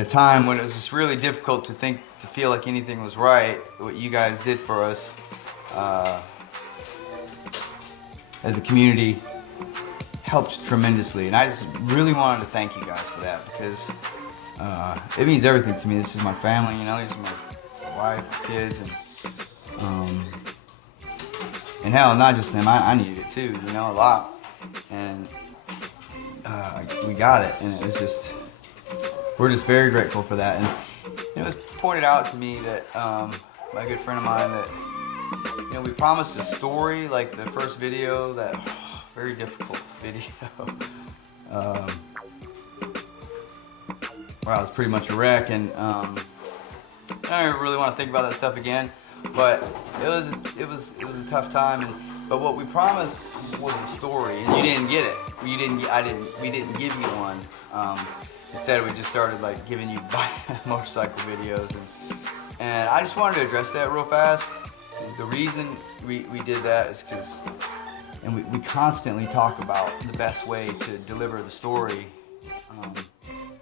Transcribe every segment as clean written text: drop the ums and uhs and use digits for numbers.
a time when it was just really difficult to feel like anything was right. What you guys did for us as a community helped tremendously, and I just really wanted to thank you guys for that, because it means everything to me. This is my family, you know. These are my wife, kids, and hell, not just them. I needed it too, you know, a lot, and we got it, and it was just, we're just very grateful for that. And it was pointed out to me that by a good friend of mine that, you know, we promised a story, like the first video, that very difficult video where I was pretty much a wreck, and I don't really want to think about that stuff again, but it was a tough time. But what we promised was a story, and you didn't get it. We didn't give you one. Instead, we just started like giving you motorcycle videos, and I just wanted to address that real fast. The reason we did that is because, and we constantly talk about the best way to deliver the story.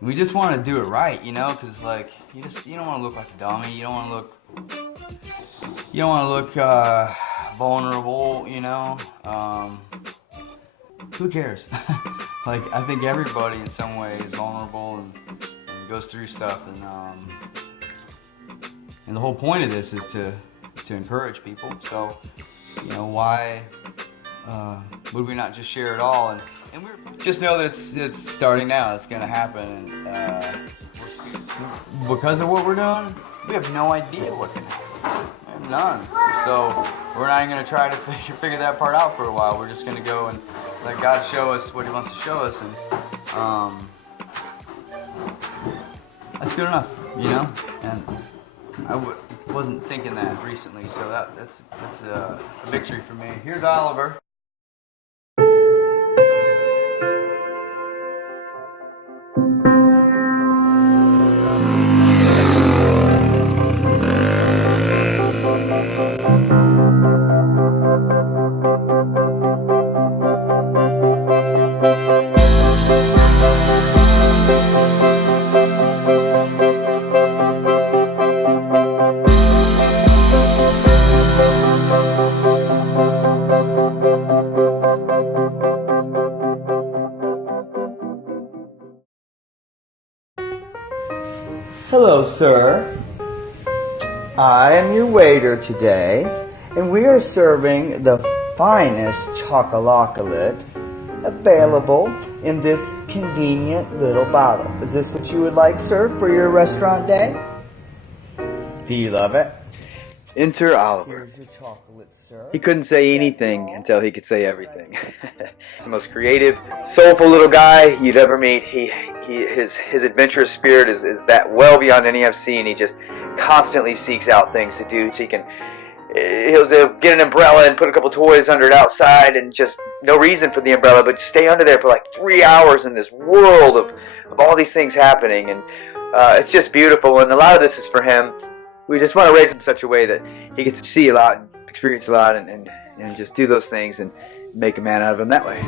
We just want to do it right, you know, because like you don't want to look like a dummy. You don't want to look vulnerable, you know. Who cares? Like, I think everybody in some way is vulnerable and goes through stuff, and the whole point of this is to encourage people. So, you know, why would we not just share it all? And we just know that it's starting now. It's going to happen, and because of what we're doing, we have no idea what can happen. We have none. So we're not even going to try to figure that part out for a while. We're just going to go and let God show us what He wants to show us, and that's good enough, you know. And I wasn't thinking that recently, so that's a victory for me. Here's Oliver. Hello, sir. I am your waiter today, and we are serving the finest chocolate available in this convenient little bottle. Is this what you would like, sir, for your restaurant day? Do you love it? Enter Oliver. Here's your chocolate, sir. He couldn't say anything until he could say everything. He's the most creative, soulful little guy you'd ever meet. His adventurous spirit is that well beyond any I've seen. He just constantly seeks out things to do. So he'll get an umbrella and put a couple toys under it outside, and just no reason for the umbrella, but just stay under there for like 3 hours in this world of all these things happening. And it's just beautiful, and a lot of this is for him. We just want to raise him in such a way that he gets to see a lot, experience a lot, and just do those things and make a man out of him that way.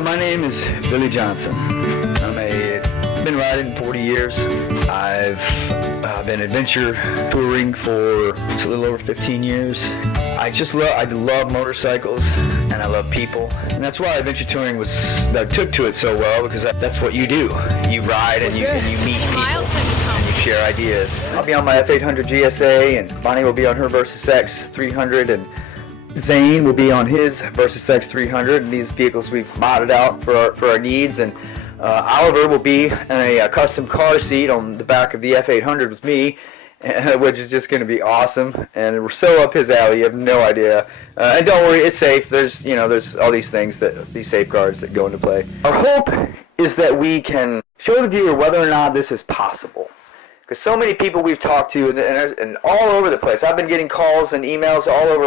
My name is Billy Johnson. I've been riding 40 years. I've been adventure touring for a little over 15 years. I love motorcycles, and I love people, and that's why adventure touring I took to it so well, because that's what you do. You ride and you meet people, and you share ideas. I'll be on my F800 GSA, and Barney will be on her Versys X 300, and Zayn will be on his Versys X 300, and these vehicles we've modded out for our needs. And Oliver will be in a custom car seat on the back of the F800 with me, which is just going to be awesome. And we're so up his alley, you have no idea. And don't worry, it's safe. There's all these things, these safeguards that go into play. Our hope is that we can show the viewer whether or not this is possible. Because so many people we've talked to, and all over the place. I've been getting calls and emails all the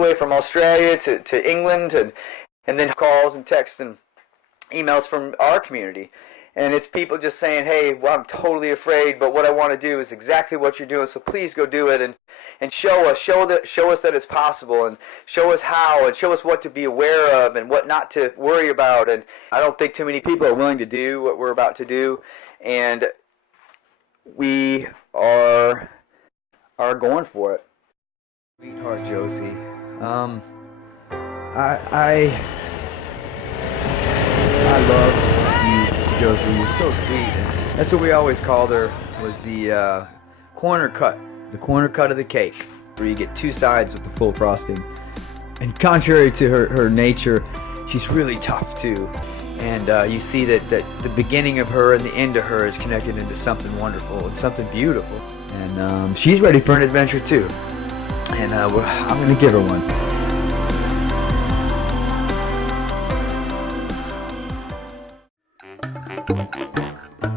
way from Australia to England, and then calls and texts and emails from our community. And it's people just saying, hey, well, I'm totally afraid, but what I want to do is exactly what you're doing, so please go do it and show us that it's possible, and show us how, and show us what to be aware of and what not to worry about. And I don't think too many people are willing to do what we're about to do, and we are going for it. Sweetheart Josie, I love you, Josie. You're so sweet. That's what we always called her, was the corner cut of the cake, where you get two sides with the full frosting. And contrary to her nature, she's really tough too. And you see that the beginning of her and the end of her is connected into something wonderful and something beautiful. And she's ready for an adventure too. And I'm going to give her one.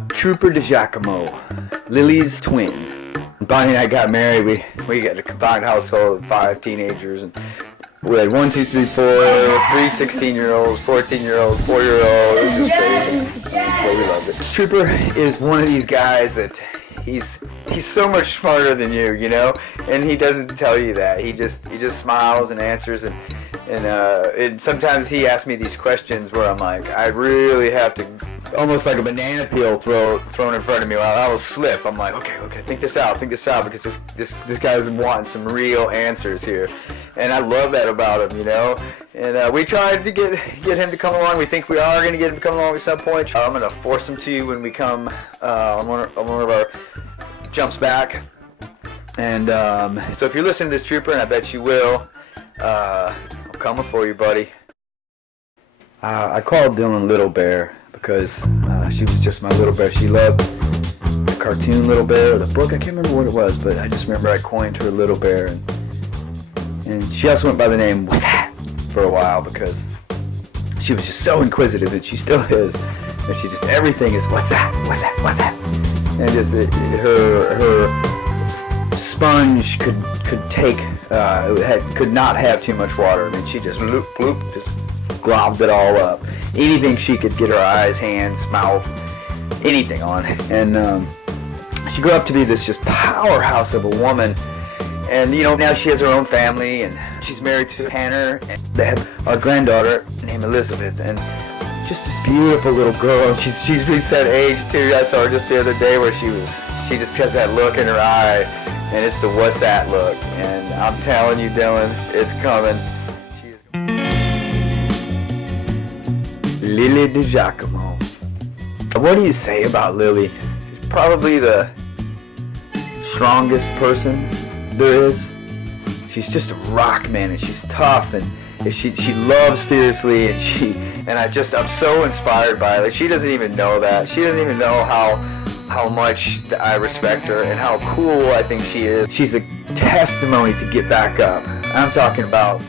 Trooper DiGiacomo, Lily's twin. Barney and I got married. We got a combined household of 5 teenagers, and we had 1, 2, 3, 4, 3 16-year-olds, 14-year-olds, 4-year-olds. It was just crazy. Yes. We loved it. Trooper is one of these guys that he's so much smarter than you know, and he doesn't tell you that. He just smiles and answers, and sometimes he asks me these questions where I'm like, I really have to, almost like a banana peel thrown in front of me while I will slip. I'm like, okay, think this out, because this guy's wanting some real answers here. And I love that about him, you know. And we tried to get him to come along. We think we are going to get him to come along at some point. I'm going to force him to when we come on one of our jumps back. And so if you're listening to this, Trooper, and I bet you will, I'm coming for you, buddy. I called Dylan Little Bear because she was just my little bear. She loved the cartoon Little Bear, or the book. I can't remember what it was, but I just remember I coined her Little Bear. And she also went by the name What's That for a while, because she was just so inquisitive, and she still is. And she just, everything is, what's that? And just her sponge could take, could not have too much water. I mean, she just bloop, just globbed it all up. Anything she could get her eyes, hands, mouth, anything on. And she grew up to be this just powerhouse of a woman. And, you know, now she has her own family, and she's married to Tanner, and they have our granddaughter named Elizabeth, and just a beautiful little girl. And she's reached that age too. I saw her just the other day where she just has that look in her eye, and it's the what's that look. And I'm telling you, Dylan, it's coming. Lily DiGiacomo. What do you say about Lily? She's probably the strongest person there is. She's just a rock, man, and she's tough, and she loves fiercely, and I'm so inspired by her. Like, she doesn't even know that. She doesn't even know how much I respect her and how cool I think she is. She's a testimony to get back up. I'm talking about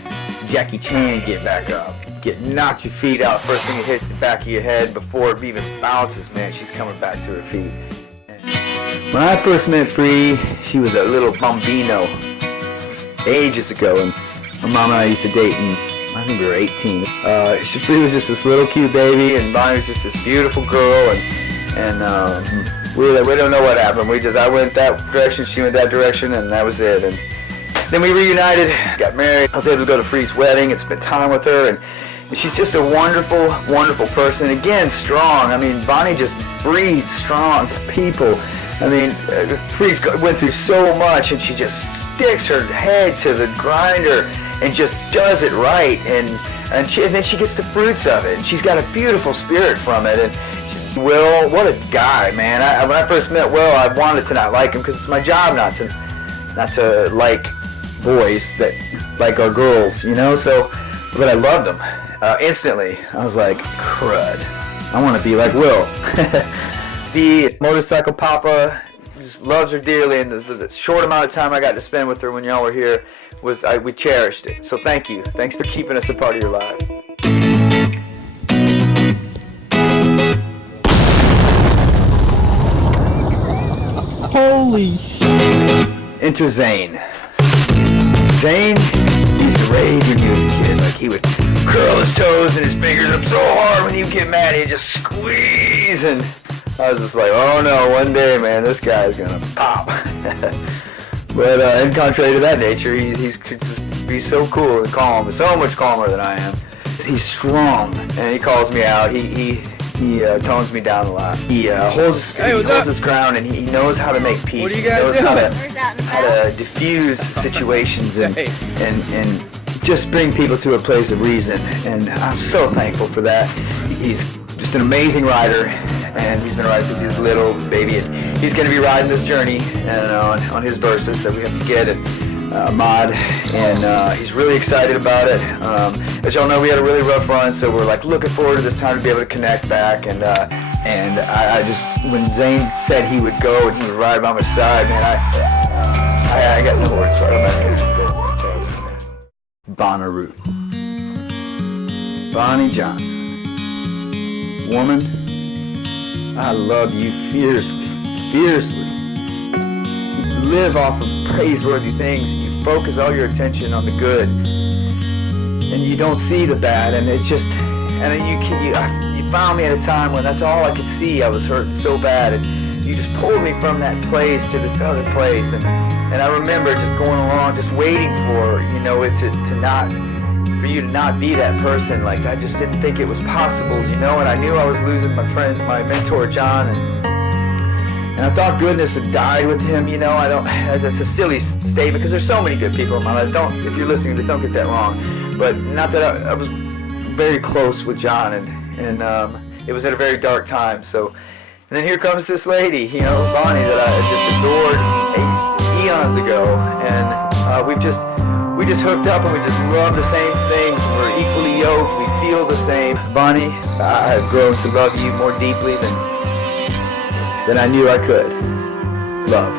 Jackie Chan get back up. Knock your feet out. First thing it hits the back of your head before it even bounces, man, she's coming back to her feet. When I first met Free, she was a little bambino ages ago, and my mom and I used to date, and I think we were 18. Free was just this little cute baby, and Barney was just this beautiful girl, and we don't know what happened. I went that direction, she went that direction, and that was it. And then we reunited, got married. I was able to go to Free's wedding and spend time with her, and she's just a wonderful, wonderful person. Again, strong. I mean, Barney just breeds strong people. I mean, Freeze went through so much, and she just sticks her head to the grinder and just does it right, and then she gets the fruits of it, and she's got a beautiful spirit from it. And Will, what a guy, man! When I first met Will, I wanted to not like him because it's my job not to like boys that like our girls, you know. So, but I loved him instantly. I was like, crud, I want to be like Will. The motorcycle papa just loves her dearly, and the short amount of time I got to spend with her when y'all were here we cherished it. So thank you. Thanks for keeping us a part of your life. Holy shit. Enter Zayn. Zayn used to rage when he was a kid. Like, he would curl his toes and his fingers up so hard when you get mad, he just squeeze. And I was just like, oh no, one day, man, this guy's gonna pop. But in contrary to that nature, he's so cool and calm, so much calmer than I am. He's strong, and he calls me out. He tones me down a lot. He holds his ground, and he knows how to make peace. What are you He guys knows doing? how to diffuse situations and just bring people to a place of reason. And I'm so thankful for that. He's just an amazing rider, and he's been riding since he was little baby. And he's going to be riding this journey on his versus that we have to get at mod, and he's really excited about it. As y'all know, we had a really rough run, so we're like looking forward to this time to be able to connect back. And I just, when Zayn said he would go and he would ride by my side, man, I got no words for it. Bonnaroo. Bonnie Johnson. Woman, I love you fiercely, fiercely. You live off of praiseworthy things, and you focus all your attention on the good, and you don't see the bad. And it's just, and you found me at a time when that's all I could see. I was hurting so bad, and you just pulled me from that place to this other place. And I remember just going along, just waiting for, you know, it to not, for you to not be that person. Like, I just didn't think it was possible, you know. And I knew I was losing my friend, my mentor John, and I thought goodness had died with him, you know. I don't, that's a silly statement, because there's so many good people in my life. Don't, if you're listening to this, don't get that wrong. But not that I was very close with John, and it was at a very dark time. So, and then here comes this lady, you know, Barney, that I just adored eons ago, and we just hooked up, and we just love the same things. We're equally yoked. We feel the same. Barney, I have grown to love you more deeply than I knew I could love.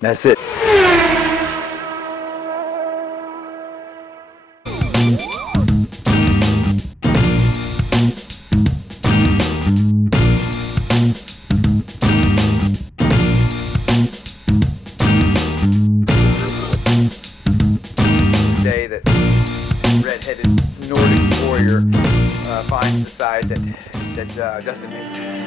That's it. Day that red-headed Nordic warrior finds the side that doesn't make sense.